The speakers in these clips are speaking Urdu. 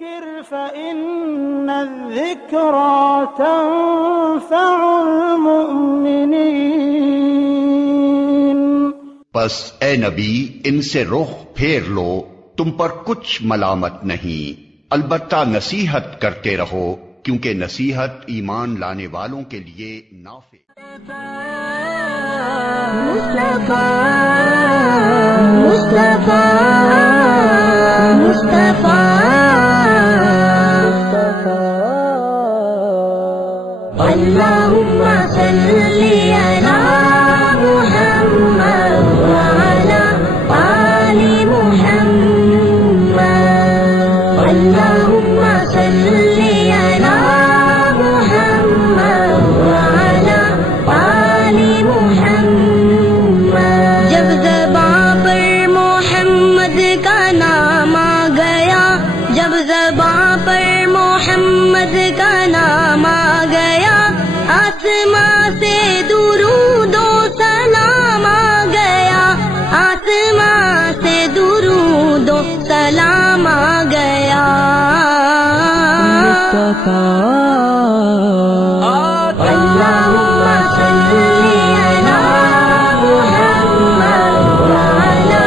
فذكر فإن الذكرى تنفع المؤمنين۔ پس اے نبی ان سے رخ پھیر لو، تم پر کچھ ملامت نہیں، البتہ نصیحت کرتے رہو، کیونکہ نصیحت ایمان لانے والوں کے لیے نافع۔ اللهم صل على محمد وعلى آل محمد۔ اللهم صل على محمد وعلى آل محمد۔ جب زباں پر محمد کا نام آ گیا، جب زباں پر محمد کا نام آ گیا، آسماں سے درود و سلام آ گیا، آسماں سے درود و سلام آ گیا۔ اللہم صل علی محمد وعلی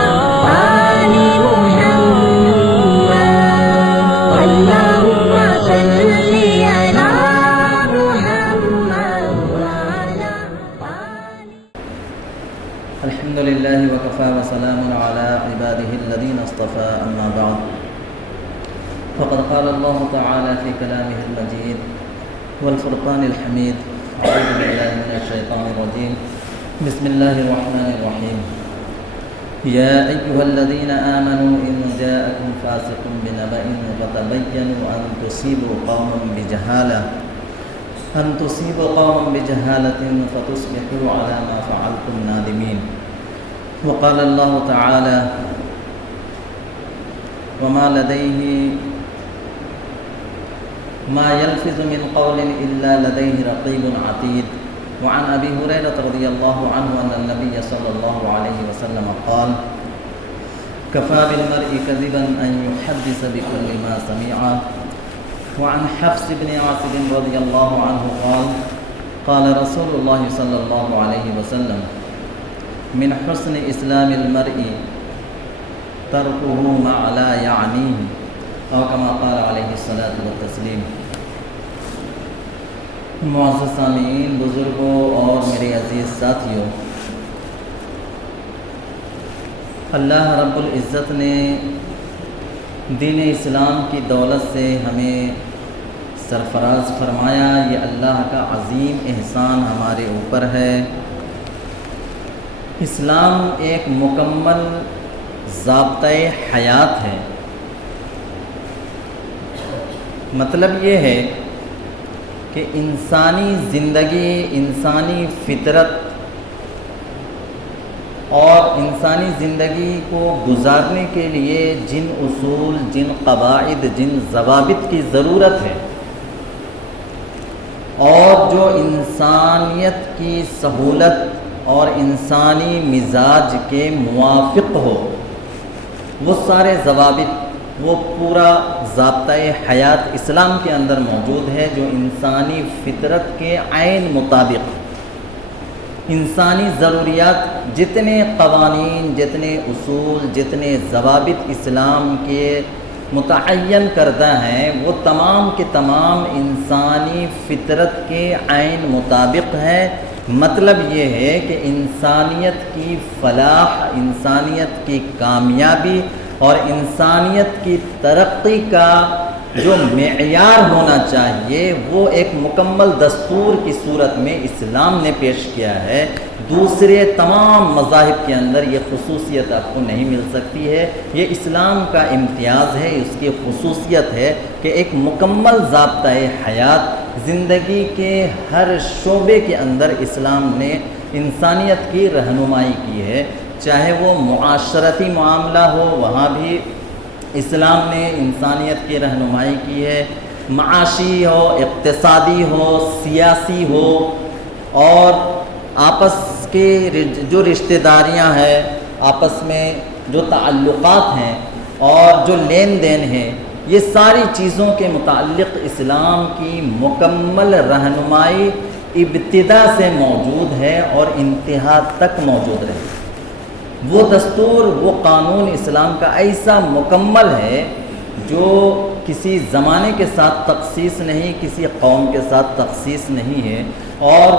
آل محمد۔ اللہم صل علی محمد وعلی آل۔ الحمد للہ وکفى وسلام علی عباده الذین اصطفى، اما بعد فقد قال اللہ تعالی فی کلامہ المجید والفرقان الحمید۔ اعوذ باللہ من الشیطان الرجیم، بسم اللہ الرحمن الرحیم۔ یا ایہا الذین آمنوا ان جاءکم فاسق بنبأ فتبینوا ان تصیبوا قوما بجہالة فتصبحوا على ما فعلتم نادمین۔ وقال اللہ تعالی وما لديه ما يلفظ من قول إلا لديه رقيب عتيد۔ وعن أبي هريرة رضي الله عنه أن النبي صلى الله عليه وسلم قال كفى بالمرء كذبا أن يحدث بكل ما سمع۔ وعن حفص بن عاصم رضي الله عنه قال قال رسول الله صلى الله عليه وسلم من حسن إسلام المرء تركه ما لا يعنيه، او كما قال علیہ الصلاۃ والتسلیم۔ معزز سامعین، بزرگوں اور میرے عزیز ساتھیوں، اللہ رب العزت نے دین اسلام کی دولت سے ہمیں سرفراز فرمایا۔ یہ اللہ کا عظیم احسان ہمارے اوپر ہے۔ اسلام ایک مکمل ضابطۂ حیات ہے۔ مطلب یہ ہے کہ انسانی زندگی، انسانی فطرت اور انسانی زندگی کو گزارنے کے لیے جن اصول، جن قواعد، جن ضوابط کی ضرورت ہے اور جو انسانیت کی سہولت اور انسانی مزاج کے موافق ہو، وہ سارے ضوابط، وہ پورا ضابطۂ حیات اسلام کے اندر موجود ہے، جو انسانی فطرت کے عین مطابق انسانی ضروریات، جتنے قوانین، جتنے اصول، جتنے ضوابط اسلام کے متعین کردہ ہیں، وہ تمام کے تمام انسانی فطرت کے عین مطابق ہے۔ مطلب یہ ہے کہ انسانیت کی فلاح، انسانیت کی کامیابی اور انسانیت کی ترقی کا جو معیار ہونا چاہیے، وہ ایک مکمل دستور کی صورت میں اسلام نے پیش کیا ہے۔ دوسرے تمام مذاہب کے اندر یہ خصوصیت آپ کو نہیں مل سکتی ہے۔ یہ اسلام کا امتیاز ہے، اس کی خصوصیت ہے کہ ایک مکمل ضابطۂ حیات زندگی کے ہر شعبے کے اندر اسلام نے انسانیت کی رہنمائی کی ہے۔ چاہے وہ معاشرتی معاملہ ہو، وہاں بھی اسلام نے انسانیت کی رہنمائی کی ہے، معاشی ہو، اقتصادی ہو، سیاسی ہو، اور آپس کے جو رشتہ داریاں ہیں، آپس میں جو تعلقات ہیں اور جو لین دین ہیں، یہ ساری چیزوں کے متعلق اسلام کی مکمل رہنمائی ابتدا سے موجود ہے اور انتہا تک موجود رہے. وہ دستور، وہ قانون اسلام کا ایسا مکمل ہے جو کسی زمانے کے ساتھ تخصیص نہیں، کسی قوم کے ساتھ تخصیص نہیں ہے، اور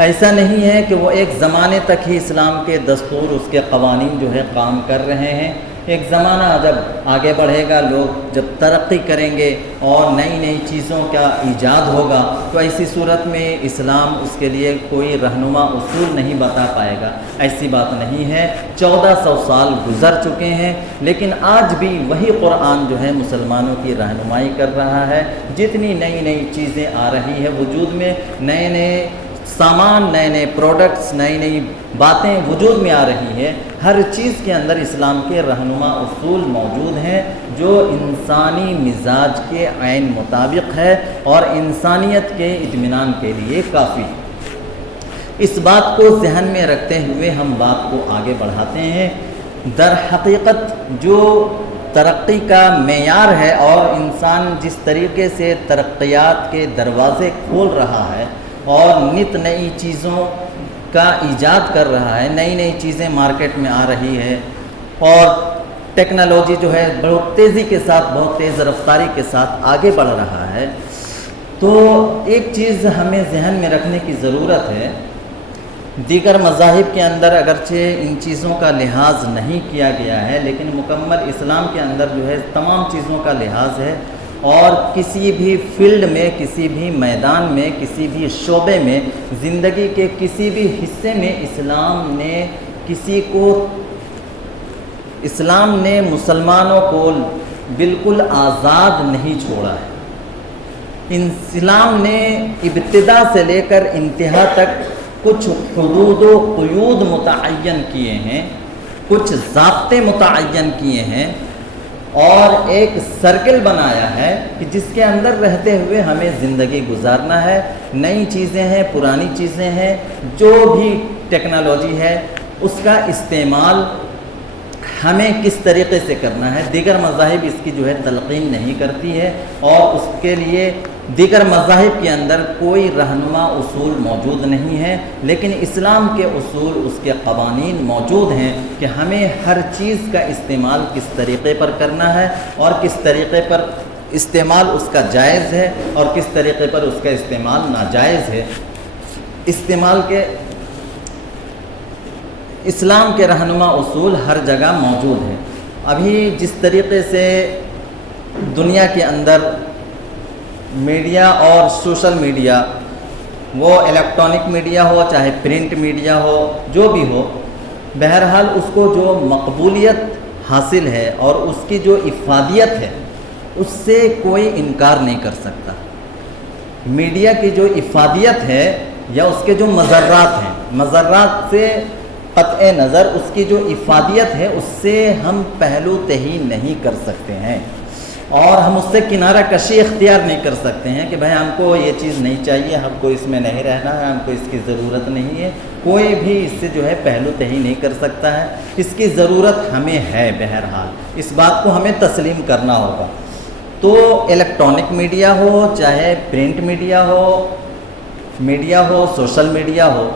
ایسا نہیں ہے کہ وہ ایک زمانے تک ہی اسلام کے دستور، اس کے قوانین جو ہے کام کر رہے ہیں. ایک زمانہ جب آگے بڑھے گا، لوگ جب ترقی کریں گے اور نئی نئی چیزوں کا ایجاد ہوگا، تو ایسی صورت میں اسلام اس کے لیے کوئی رہنما اصول نہیں بتا پائے گا. ایسی بات نہیں ہے. 1400 سال گزر چکے ہیں، لیکن آج بھی وہی قرآن جو ہے مسلمانوں کی رہنمائی کر رہا ہے. جتنی نئی نئی چیزیں آ رہی ہے وجود میں، نئے نئے سامان، نئے نئے پروڈکٹس، نئی نئی باتیں وجود میں آ رہی ہے، ہر چیز کے اندر اسلام کے رہنما اصول موجود ہیں جو انسانی مزاج کے عین مطابق ہے اور انسانیت کے اطمینان کے لیے کافی ہے. اس بات کو ذہن میں رکھتے ہوئے ہم بات کو آگے بڑھاتے ہیں. در حقیقت جو ترقی کا معیار ہے اور انسان جس طریقے سے ترقیات کے دروازے کھول رہا ہے اور نت نئی چیزوں کا ایجاد کر رہا ہے، نئی نئی چیزیں مارکیٹ میں آ رہی ہے، اور ٹیکنالوجی جو ہے بہت تیزی کے ساتھ، بہت تیز رفتاری کے ساتھ آگے بڑھ رہا ہے، تو ایک چیز ہمیں ذہن میں رکھنے کی ضرورت ہے. دیگر مذاہب کے اندر اگرچہ ان چیزوں کا لحاظ نہیں کیا گیا ہے، لیکن مکمل اسلام کے اندر جو ہے تمام چیزوں کا لحاظ ہے، اور کسی بھی فیلڈ میں، کسی بھی میدان میں، کسی بھی شعبے میں، زندگی کے کسی بھی حصے میں اسلام نے مسلمانوں کو بالکل آزاد نہیں چھوڑا ہے. اسلام نے ابتدا سے لے کر انتہا تک کچھ حدود و قیود متعین کیے ہیں، کچھ ضابطے متعین کیے ہیں، اور ایک سرکل بنایا ہے کہ جس کے اندر رہتے ہوئے ہمیں زندگی گزارنا ہے. نئی چیزیں ہیں، پرانی چیزیں ہیں، جو بھی ٹیکنالوجی ہے اس کا استعمال ہمیں کس طریقے سے کرنا ہے. دیگر مذاہب اس کی جو ہے تلقین نہیں کرتی ہے، اور اس کے لیے دیگر مذاہب کے اندر کوئی رہنما اصول موجود نہیں ہے، لیکن اسلام کے اصول، اس کے قوانین موجود ہیں کہ ہمیں ہر چیز کا استعمال کس طریقے پر کرنا ہے، اور کس طریقے پر استعمال اس کا جائز ہے اور کس طریقے پر اس کا استعمال ناجائز ہے. استعمال کے اسلام کے رہنما اصول ہر جگہ موجود ہیں. ابھی جس طریقے سے دنیا کے اندر میڈیا اور سوشل میڈیا، وہ الیکٹرانک میڈیا ہو چاہے پرنٹ میڈیا ہو، جو بھی ہو، بہرحال اس کو جو مقبولیت حاصل ہے اور اس کی جو افادیت ہے اس سے کوئی انکار نہیں کر سکتا. میڈیا کی جو افادیت ہے یا اس کے جو مضرات ہیں، مضرات سے قطع نظر اس کی جو افادیت ہے اس سے ہم پہلو تہی نہیں کر سکتے ہیں، اور ہم اس سے کنارہ کشی اختیار نہیں کر سکتے ہیں کہ بھائی ہم کو یہ چیز نہیں چاہیے، ہم کو اس میں نہیں رہنا ہے، ہم کو اس کی ضرورت نہیں ہے. کوئی بھی اس سے جو ہے پہلو تہی نہیں کر سکتا ہے. اس کی ضرورت ہمیں ہے. بہرحال اس بات کو ہمیں تسلیم کرنا ہوگا. تو الیکٹرانک میڈیا ہو چاہے پرنٹ میڈیا ہو سوشل میڈیا ہو،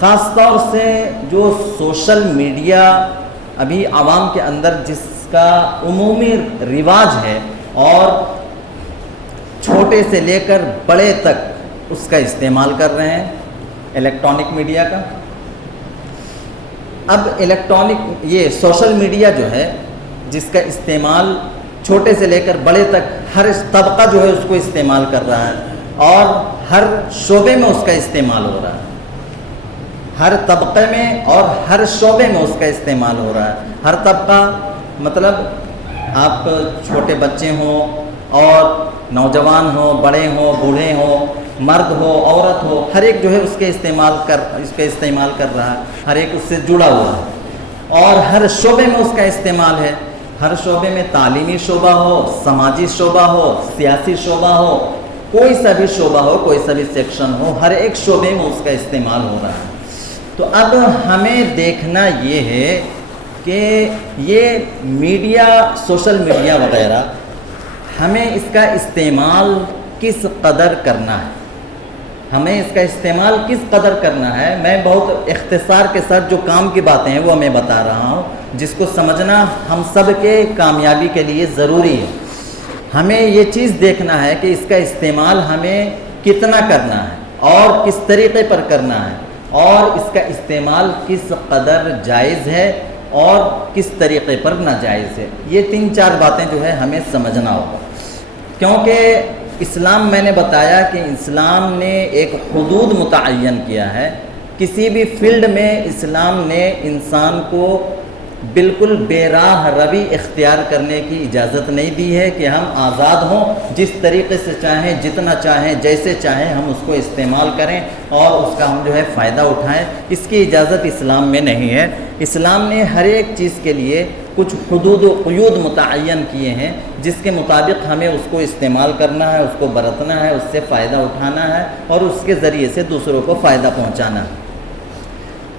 خاص طور سے جو سوشل میڈیا ابھی عوام کے اندر جس کا عمومی رواج ہے اور چھوٹے سے لے کر بڑے تک اس کا استعمال کر رہے ہیں الیکٹرانک میڈیا کا. اب یہ سوشل میڈیا جو ہے جس کا استعمال چھوٹے سے لے کر بڑے تک ہر طبقہ جو ہے اس کو استعمال کر رہا ہے، اور ہر شعبے میں اس کا استعمال ہو رہا ہے. ہر طبقے میں اور ہر شعبے میں اس کا استعمال ہو رہا ہے. ہر طبقہ مطلب آپ چھوٹے بچے ہوں اور نوجوان ہوں، بڑے ہوں، بوڑھے ہوں، مرد ہو، عورت ہو، ہر ایک جو ہے اس کے استعمال کر رہا ہے. ہر ایک اس سے جڑا ہوا ہے، اور ہر شعبے میں اس کا استعمال ہے. ہر شعبے میں تعلیمی شعبہ ہو، سماجی شعبہ ہو، سیاسی شعبہ ہو، کوئی سا بھی شعبہ ہو، کوئی سا بھی سیکشن ہو، ہر ایک شعبے میں اس کا استعمال ہو رہا ہے. تو اب ہمیں دیکھنا یہ ہے کہ یہ میڈیا، سوشل میڈیا وغیرہ ہمیں اس کا استعمال کس قدر کرنا ہے، ہمیں اس کا استعمال کس قدر کرنا ہے. میں بہت اختصار کے ساتھ جو کام کی باتیں ہیں وہ میں بتا رہا ہوں، جس کو سمجھنا ہم سب کے کامیابی کے لیے ضروری ہے. ہمیں یہ چیز دیکھنا ہے کہ اس کا استعمال ہمیں کتنا کرنا ہے اور کس طریقے پر کرنا ہے، اور اس کا استعمال کس قدر جائز ہے اور کس طریقے پر ناجائز ہے. یہ 3-4 باتیں جو ہے ہمیں سمجھنا ہوگا، کیونکہ اسلام، میں نے بتایا کہ اسلام نے ایک حدود متعین کیا ہے. کسی بھی فیلڈ میں اسلام نے انسان کو بالکل بے راہ روی اختیار کرنے کی اجازت نہیں دی ہے کہ ہم آزاد ہوں، جس طریقے سے چاہیں، جتنا چاہیں، جیسے چاہیں ہم اس کو استعمال کریں اور اس کا ہم جو ہے فائدہ اٹھائیں. اس کی اجازت اسلام میں نہیں ہے. اسلام نے ہر ایک چیز کے لیے کچھ حدود و قیود متعین کیے ہیں، جس کے مطابق ہمیں اس کو استعمال کرنا ہے، اس کو برتنا ہے، اس سے فائدہ اٹھانا ہے اور اس کے ذریعے سے دوسروں کو فائدہ پہنچانا ہے.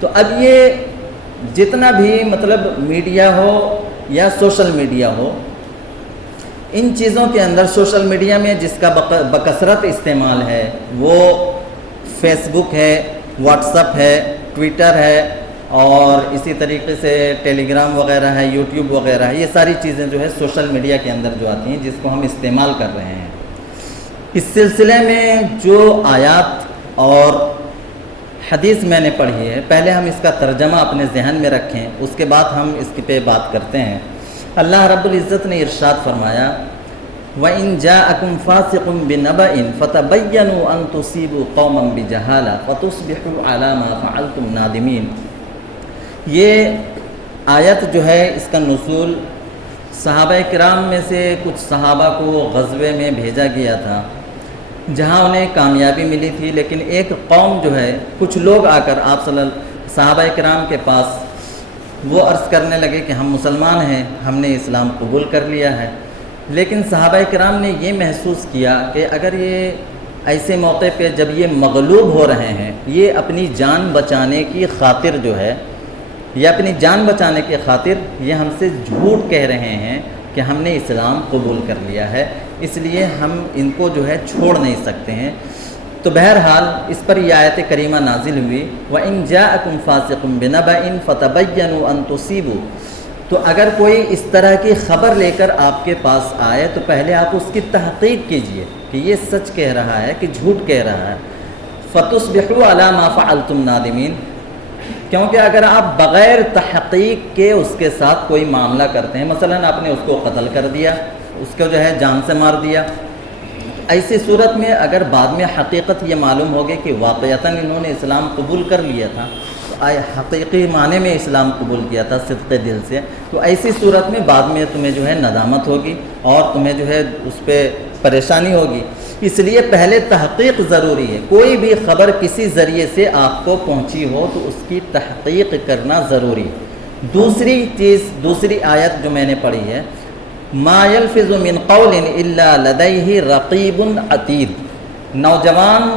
تو اب یہ جتنا بھی مطلب میڈیا ہو یا سوشل میڈیا ہو، ان چیزوں کے اندر سوشل میڈیا میں جس کا بکثرت استعمال ہے وہ فیس بک ہے، واٹس ایپ ہے، ٹویٹر ہے، اور اسی طریقے سے ٹیلی گرام وغیرہ ہے، یوٹیوب وغیرہ ہے. یہ ساری چیزیں جو ہے سوشل میڈیا کے اندر جو آتی ہیں، جس کو ہم استعمال کر رہے ہیں. اس سلسلے میں جو آیات اور حدیث میں نے پڑھی ہے، پہلے ہم اس کا ترجمہ اپنے ذہن میں رکھیں، اس کے بعد ہم اس پہ بات کرتے ہیں. اللہ رب العزت نے ارشاد فرمایا، وَإِن جَاءَكُمْ فَاسِقٌ بِنَبَإٍ فَتَبَيَّنُوا أَن تُصِيبُوا قَوْمًا بِجَهَالَةٍ فَتُصْبِحُوا عَلَى مَا فَعَلْتُمْ نَادِمِينَ. یہ آیت جو ہے، اس کا نزول صحابہ کرام میں سے کچھ صحابہ کو غزوے میں بھیجا گیا تھا جہاں انہیں کامیابی ملی تھی، لیکن ایک قوم جو ہے، کچھ لوگ آ کر آپ صحابہ کرام کے پاس وہ عرض کرنے لگے کہ ہم مسلمان ہیں، ہم نے اسلام قبول کر لیا ہے. لیکن صحابہ کرام نے یہ محسوس کیا کہ اگر یہ ایسے موقع پہ جب یہ مغلوب ہو رہے ہیں، یہ اپنی جان بچانے کی خاطر جو ہے، یہ اپنی جان بچانے کی خاطر یہ ہم سے جھوٹ کہہ رہے ہیں کہ ہم نے اسلام قبول کر لیا ہے، اس لیے ہم ان کو جو ہے چھوڑ نہیں سکتے ہیں. تو بہرحال اس پر یہ آیت کریمہ نازل ہوئی، وَإِن جَاءَكُمْ فَاسِقٌ بِنَبَإٍ فَتَبَيَّنُوا أَن تُصِيبُوا. تو اگر کوئی اس طرح کی خبر لے کر آپ کے پاس آئے تو پہلے آپ اس کی تحقیق کیجئے کہ یہ سچ کہہ رہا ہے کہ جھوٹ کہہ رہا ہے. فَتُصْبِحُوا عَلَى مَا فَعَلْتُمْ نَادِمِينَ. کیونکہ اگر آپ بغیر تحقیق کے اس کے ساتھ کوئی معاملہ کرتے ہیں، مثلا آپ نے اس کو قتل کر دیا، اس کو جو ہے جان سے مار دیا، ایسی صورت میں اگر بعد میں حقیقت یہ معلوم ہوگی کہ واقعتاً انہوں نے اسلام قبول کر لیا تھا، تو حقیقی معنی میں اسلام قبول کیا تھا صدق دل سے، تو ایسی صورت میں بعد میں تمہیں جو ہے ندامت ہوگی اور تمہیں جو ہے اس پہ پریشانی ہوگی. اس لیے پہلے تحقیق ضروری ہے. کوئی بھی خبر کسی ذریعے سے آپ کو پہنچی ہو تو اس کی تحقیق کرنا ضروری ہے. دوسری آیت جو میں نے پڑھی ہے، ما یلفظ من قول الا لدیہ رقیب عتید. نوجوان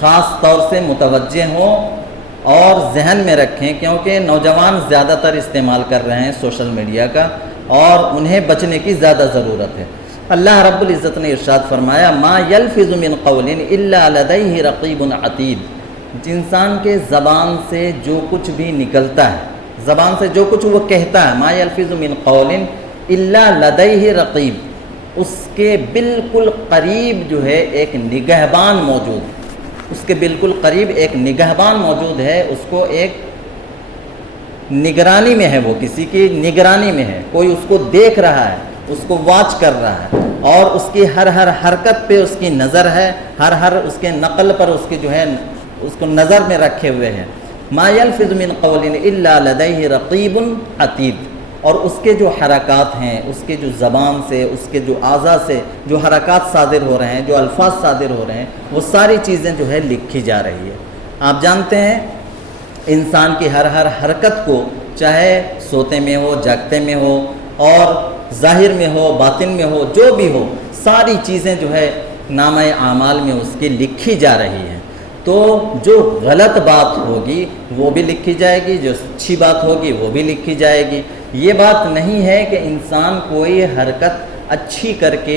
خاص طور سے متوجہ ہوں اور ذہن میں رکھیں، کیونکہ نوجوان زیادہ تر استعمال کر رہے ہیں سوشل میڈیا کا اور انہیں بچنے کی زیادہ ضرورت ہے. اللہ رب العزت نے ارشاد فرمایا، ما یلفظ من قول الا لدیہ رقیب عتید. انسان کے زبان سے جو کچھ بھی نکلتا ہے، زبان سے جو کچھ وہ کہتا ہے، ما یلفظ من قول الا لدیہ رقیب، اس کے بالکل قریب جو ہے ایک نگہبان موجود ہے. اس کے بالکل قریب ایک نگہبان موجود ہے، اس کو ایک نگرانی میں ہے، وہ کسی کی نگرانی میں ہے، کوئی اس کو دیکھ رہا ہے، اس کو واچ کر رہا ہے اور اس کی ہر حرکت پہ اس کی نظر ہے، ہر اس کے نقل پر اس کی جو ہے اس کو نظر میں رکھے ہوئے ہیں. ما یلفظ من قول الا لدیہ رقیب عتید. اور اس کے جو حرکات ہیں، اس کے جو زبان سے، اس کے جو اعضاء سے جو حرکات صادر ہو رہے ہیں، جو الفاظ صادر ہو رہے ہیں، وہ ساری چیزیں جو ہے لکھی جا رہی ہے. آپ جانتے ہیں انسان کی ہر حرکت کو، چاہے سوتے میں ہو، جاگتے میں ہو، اور ظاہر میں ہو، باطن میں ہو، جو بھی ہو، ساری چیزیں جو ہے نامہ اعمال میں اس کی لکھی جا رہی ہیں. تو جو غلط بات ہوگی وہ بھی لکھی جائے گی، جو اچھی بات ہوگی وہ بھی لکھی جائے گی. یہ بات نہیں ہے کہ انسان کوئی حرکت اچھی کر کے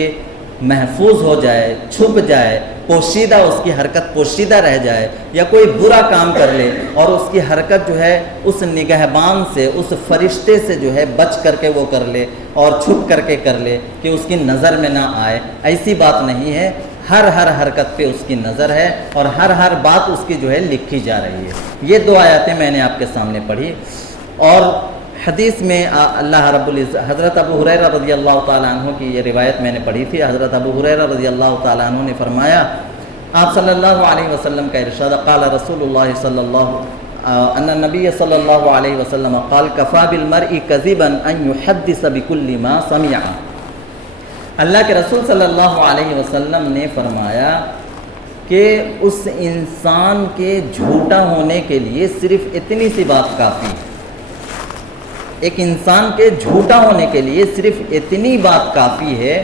محفوظ ہو جائے، چھپ جائے، پوشیدہ اس کی حرکت پوشیدہ رہ جائے، یا کوئی برا کام کر لے اور اس کی حرکت جو ہے اس نگہبان سے، اس فرشتے سے جو ہے بچ کر کے وہ کر لے اور چھپ کر کے کر لے کہ اس کی نظر میں نہ آئے، ایسی بات نہیں ہے۔ ہر حرکت پہ اس کی نظر ہے اور ہر بات اس کی جو ہے لکھی جا رہی ہے۔ یہ دو آیاتیں میں نے آپ کے سامنے پڑھی، اور حدیث میں اللہ رب العزت، حضرت ابو ہریرہ رضی اللہ تعالیٰ عنہ کی یہ روایت میں نے پڑھی تھی۔ حضرت ابو ہریرہ رضی اللہ تعالیٰ عنہ نے فرمایا، آپ صلی اللہ علیہ وسلم کا ارشاد، قال رسول اللہ صلی اللہ ان النبی صلی اللہ علیہ وسلم قال کفى بالمرء كذبا ان يحدث بكل ما سمع۔ اللہ کے رسول صلی اللہ علیہ وسلم نے فرمایا کہ اس انسان کے جھوٹا ہونے کے لیے صرف اتنی سی بات کافی ہے۔ ایک انسان کے جھوٹا ہونے کے لیے صرف اتنی بات کافی ہے،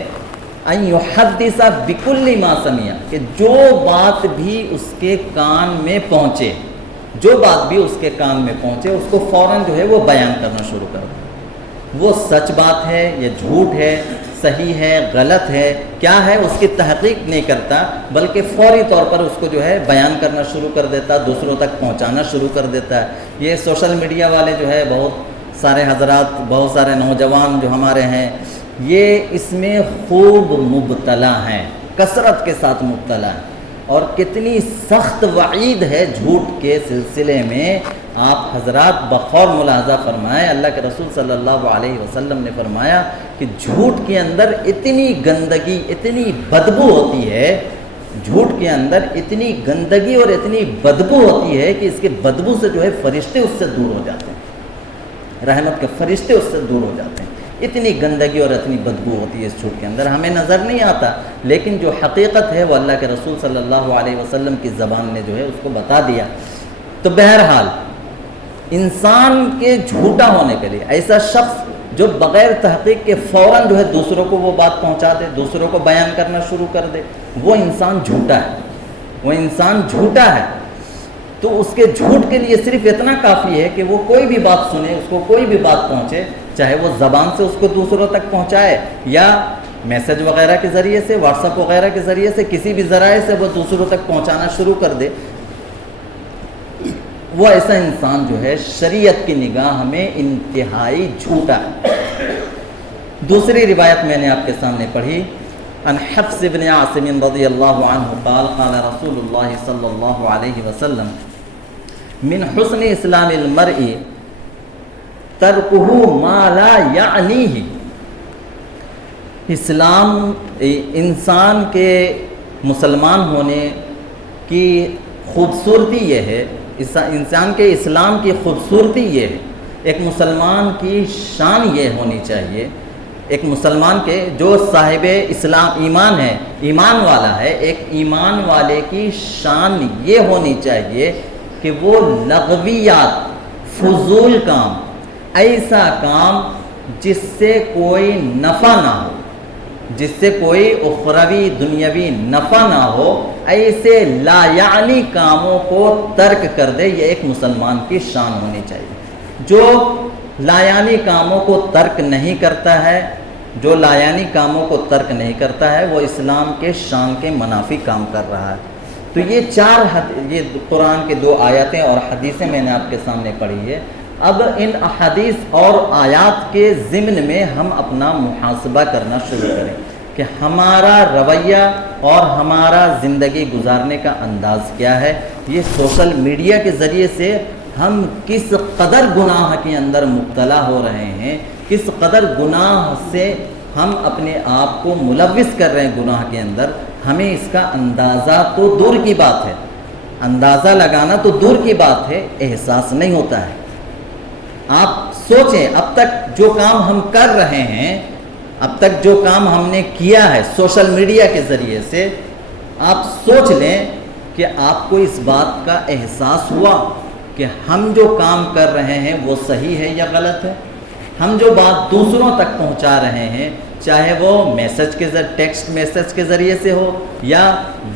ان یحدث بکل ما سمع، کہ جو بات بھی اس کے کان میں پہنچے، جو بات بھی اس کے کان میں پہنچے اس کو فوراً جو ہے وہ بیان کرنا شروع کر دے۔ وہ سچ بات ہے یا جھوٹ ہے، صحیح ہے غلط ہے کیا ہے، اس کی تحقیق نہیں کرتا، بلکہ فوری طور پر اس کو جو ہے بیان کرنا شروع کر دیتا، دوسروں تک پہنچانا شروع کر دیتا ہے۔ یہ سوشل میڈیا والے جو ہے بہت سارے حضرات، بہت سارے نوجوان جو ہمارے ہیں، یہ اس میں خوب مبتلا ہیں، کثرت کے ساتھ مبتلا ہیں، اور کتنی سخت وعید ہے جھوٹ کے سلسلے میں۔ آپ حضرات بخور ملاحظہ فرمائیں، اللہ کے رسول صلی اللہ علیہ وسلم نے فرمایا کہ جھوٹ کے اندر اتنی گندگی، اتنی بدبو ہوتی ہے، جھوٹ کے اندر اتنی گندگی اور اتنی بدبو ہوتی ہے کہ اس کے بدبو سے جو ہے فرشتے اس سے دور ہو جاتے ہیں، رحمت کے فرشتے اس سے دور ہو جاتے ہیں۔ اتنی گندگی اور اتنی بدبو ہوتی ہے اس جھوٹ کے اندر، ہمیں نظر نہیں آتا، لیکن جو حقیقت ہے وہ اللہ کے رسول صلی اللہ علیہ وسلم کی زبان نے جو ہے اس کو بتا دیا۔ تو بہرحال انسان کے جھوٹا ہونے کے لیے ایسا شخص جو بغیر تحقیق کے فوراً جو ہے دوسروں کو وہ بات پہنچا دے، دوسروں کو بیان کرنا شروع کر دے، وہ انسان جھوٹا ہے، وہ انسان جھوٹا ہے۔ تو اس کے جھوٹ کے لیے صرف اتنا کافی ہے کہ وہ کوئی بھی بات سنے، اس کو کوئی بھی بات پہنچے، چاہے وہ زبان سے اس کو دوسروں تک پہنچائے یا میسج وغیرہ کے ذریعے سے، واٹس ایپ وغیرہ کے ذریعے سے، کسی بھی ذرائع سے وہ دوسروں تک پہنچانا شروع کر دے، وہ ایسا انسان جو ہے شریعت کی نگاہ میں انتہائی جھوٹا ہے۔ دوسری روایت میں نے آپ کے سامنے پڑھی، عن حفص بن عاصم رضی اللہ عنہ قال قال رسول اللہ صلی اللہ علیہ وسلم من حسن اسلام المرء ترکہ ما لا یعنیہ۔ اسلام، انسان کے مسلمان ہونے کی خوبصورتی یہ ہے، انسان کے اسلام کی خوبصورتی یہ ہے، ایک مسلمان کی شان یہ ہونی چاہیے، ایک مسلمان کے جو صاحب اسلام ایمان ہے، ایمان والا ہے، ایک ایمان والے کی شان یہ ہونی چاہیے کہ وہ لغویات، فضول کام، ایسا کام جس سے کوئی نفع نہ ہو، جس سے کوئی اخروی دنیاوی نفع نہ ہو، ایسے لا یعنی کاموں کو ترک کر دے، یہ ایک مسلمان کی شان ہونی چاہیے۔ جو لا یعنی کاموں کو ترک نہیں کرتا ہے، جو لا یعنی کاموں کو ترک نہیں کرتا ہے، وہ اسلام کے شان کے منافی کام کر رہا ہے۔ تو یہ قرآن کے دو آیاتیں اور حدیثیں میں نے آپ کے سامنے پڑھی ہے۔ اب ان احادیث اور آیات کے ضمن میں ہم اپنا محاسبہ کرنا شروع کریں کہ ہمارا رویہ اور ہمارا زندگی گزارنے کا انداز کیا ہے۔ یہ سوشل میڈیا کے ذریعے سے ہم کس قدر گناہ کے اندر مبتلا ہو رہے ہیں، کس قدر گناہ سے ہم اپنے آپ کو ملوث کر رہے ہیں گناہ کے اندر، ہمیں اس کا اندازہ تو دور کی بات ہے، اندازہ لگانا تو دور کی بات ہے، احساس نہیں ہوتا ہے۔ آپ سوچیں، اب تک جو کام ہم کر رہے ہیں، اب تک جو کام ہم نے کیا ہے سوشل میڈیا کے ذریعے سے، آپ سوچ لیں کہ آپ کو اس بات کا احساس ہوا کہ ہم جو کام کر رہے ہیں وہ صحیح ہے یا غلط ہے۔ ہم جو بات دوسروں تک پہنچا رہے ہیں، چاہے وہ میسج کے ذریعے، ٹیکسٹ میسج کے ذریعے سے ہو یا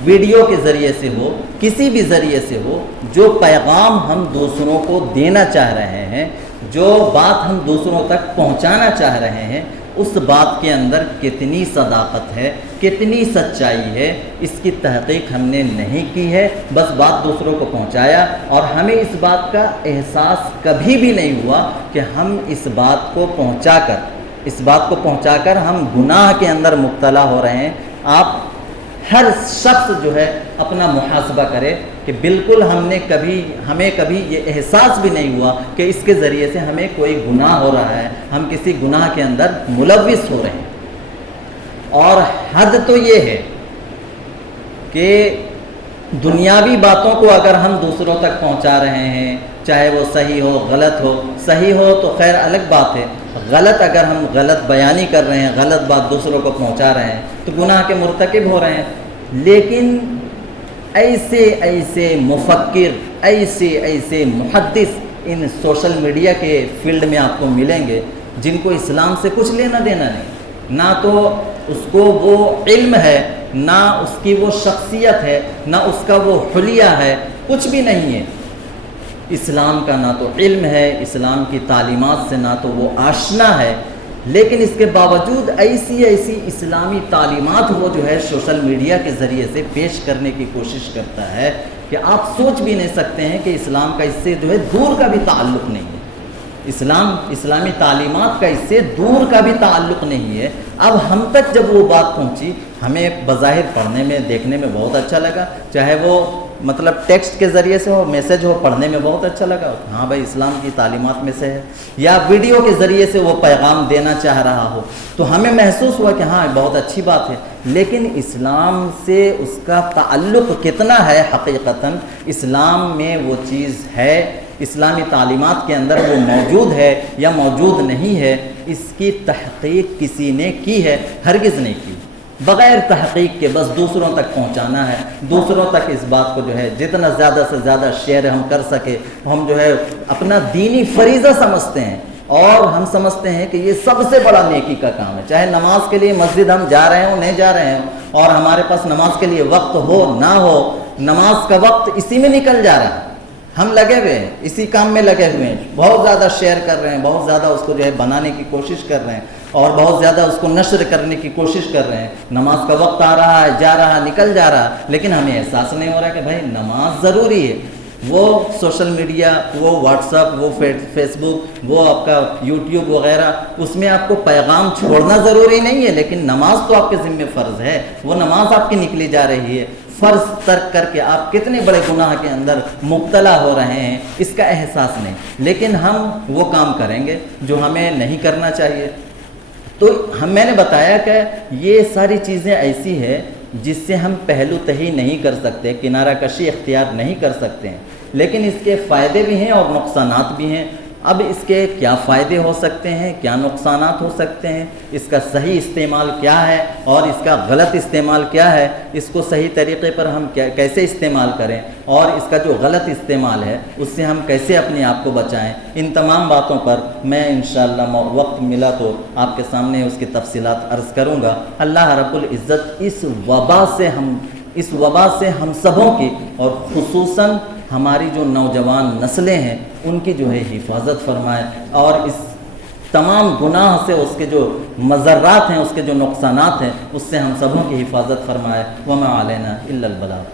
ویڈیو کے ذریعے سے ہو، کسی بھی ذریعے سے ہو، جو پیغام ہم دوسروں کو دینا چاہ رہے ہیں، جو بات ہم دوسروں تک پہنچانا چاہ رہے ہیں، اس بات کے اندر کتنی صداقت ہے، کتنی سچائی ہے، اس کی تحقیق ہم نے نہیں کی ہے، بس بات دوسروں کو پہنچایا، اور ہمیں اس بات کا احساس کبھی بھی نہیں ہوا کہ ہم اس بات کو پہنچا کر ہم گناہ کے اندر مبتلا ہو رہے ہیں۔ آپ ہر شخص جو ہے اپنا محاسبہ کرے کہ بالکل ہمیں کبھی یہ احساس بھی نہیں ہوا کہ اس کے ذریعے سے ہمیں کوئی گناہ ہو رہا ہے، ہم کسی گناہ کے اندر ملوث ہو رہے ہیں۔ اور حد تو یہ ہے کہ دنیاوی باتوں کو اگر ہم دوسروں تک پہنچا رہے ہیں، چاہے وہ صحیح ہو غلط ہو، صحیح ہو تو خیر الگ بات ہے، غلط اگر ہم غلط بیانی کر رہے ہیں، غلط بات دوسروں کو پہنچا رہے ہیں تو گناہ کے مرتکب ہو رہے ہیں۔ لیکن ایسے مفکر، ایسے محدث ان سوشل میڈیا کے فیلڈ میں آپ کو ملیں گے جن کو اسلام سے کچھ لینا دینا نہیں، نہ تو اس کو وہ علم ہے، نہ اس کی وہ شخصیت ہے، نہ اس کا وہ حلیہ ہے، کچھ بھی نہیں ہے۔ اسلام کا نہ تو علم ہے، اسلام کی تعلیمات سے نہ تو وہ آشنا ہے، لیکن اس کے باوجود ایسی اسلامی تعلیمات وہ جو ہے سوشل میڈیا کے ذریعے سے پیش کرنے کی کوشش کرتا ہے کہ آپ سوچ بھی نہیں سکتے ہیں کہ اسلام کا اس سے جو ہے دور کا بھی تعلق نہیں ہے، اسلامی تعلیمات کا اس سے دور کا بھی تعلق نہیں ہے۔ اب ہم تک جب وہ بات پہنچی، ہمیں بظاہر پڑھنے میں دیکھنے میں بہت اچھا لگا، چاہے وہ مطلب ٹیکسٹ کے ذریعے سے ہو، میسج ہو، پڑھنے میں بہت اچھا لگا، ہاں بھائی اسلام کی تعلیمات میں سے ہے، یا ویڈیو کے ذریعے سے وہ پیغام دینا چاہ رہا ہو تو ہمیں محسوس ہوا کہ ہاں بہت اچھی بات ہے، لیکن اسلام سے اس کا تعلق کتنا ہے؟ حقیقتاً اسلام میں وہ چیز ہے، اسلامی تعلیمات کے اندر وہ موجود ہے یا موجود نہیں ہے، اس کی تحقیق کسی نے کی ہے؟ ہرگز نہیں کی۔ بغیر تحقیق کے بس دوسروں تک پہنچانا ہے، دوسروں تک اس بات کو جو ہے جتنا زیادہ سے زیادہ شیئر ہم کر سکے، ہم جو ہے اپنا دینی فریضہ سمجھتے ہیں، اور ہم سمجھتے ہیں کہ یہ سب سے بڑا نیکی کا کام ہے۔ چاہے نماز کے لیے مسجد ہم جا رہے ہوں، نہیں جا رہے ہوں، اور ہمارے پاس نماز کے لیے وقت ہو نہ ہو، نماز کا وقت اسی میں نکل جا رہا ہے، ہم لگے ہوئے ہیں، اسی کام میں لگے ہوئے ہیں، بہت زیادہ شیئر کر رہے ہیں، بہت زیادہ اس کو جو ہے بنانے کی کوشش کر رہے ہیں، اور بہت زیادہ اس کو نشر کرنے کی کوشش کر رہے ہیں۔ نماز کا وقت آ رہا ہے، جا رہا ہے، نکل جا رہا ہے، لیکن ہمیں احساس نہیں ہو رہا کہ بھائی نماز ضروری ہے۔ وہ سوشل میڈیا، وہ واٹس ایپ، وہ فیس بک، وہ آپ کا یوٹیوب وغیرہ، اس میں آپ کو پیغام چھوڑنا ضروری نہیں ہے، لیکن نماز تو آپ کے ذمہ فرض ہے، وہ نماز آپ کی نکلی جا رہی ہے، فرض ترک کر کے آپ کتنے بڑے گناہ کے اندر مبتلا ہو رہے ہیں، اس کا احساس نہیں، لیکن ہم وہ کام کریں گے جو ہمیں نہیں کرنا چاہیے۔ تو میں نے بتایا کہ یہ ساری چیزیں ایسی ہے جس سے ہم پہلو تہی نہیں کر سکتے، کنارہ کشی اختیار نہیں کر سکتے ہیں، لیکن اس کے فائدے بھی ہیں اور نقصانات بھی ہیں۔ اب اس کے کیا فائدے ہو سکتے ہیں، کیا نقصانات ہو سکتے ہیں، اس کا صحیح استعمال کیا ہے اور اس کا غلط استعمال کیا ہے، اس کو صحیح طریقے پر ہم کیسے استعمال کریں، اور اس کا جو غلط استعمال ہے اس سے ہم کیسے اپنے آپ کو بچائیں، ان تمام باتوں پر میں انشاءاللہ وقت ملا تو آپ کے سامنے اس کی تفصیلات عرض کروں گا۔ اللہ رب العزت اس وبا سے ہم سبوں کی، اور خصوصاً ہماری جو نوجوان نسلیں ہیں ان کی جو ہے حفاظت فرمائے، اور اس تمام گناہ سے، اس کے جو مضرات ہیں، اس کے جو نقصانات ہیں، اس سے ہم سبوں کی حفاظت فرمائے۔ وما علینا الا البلاغ۔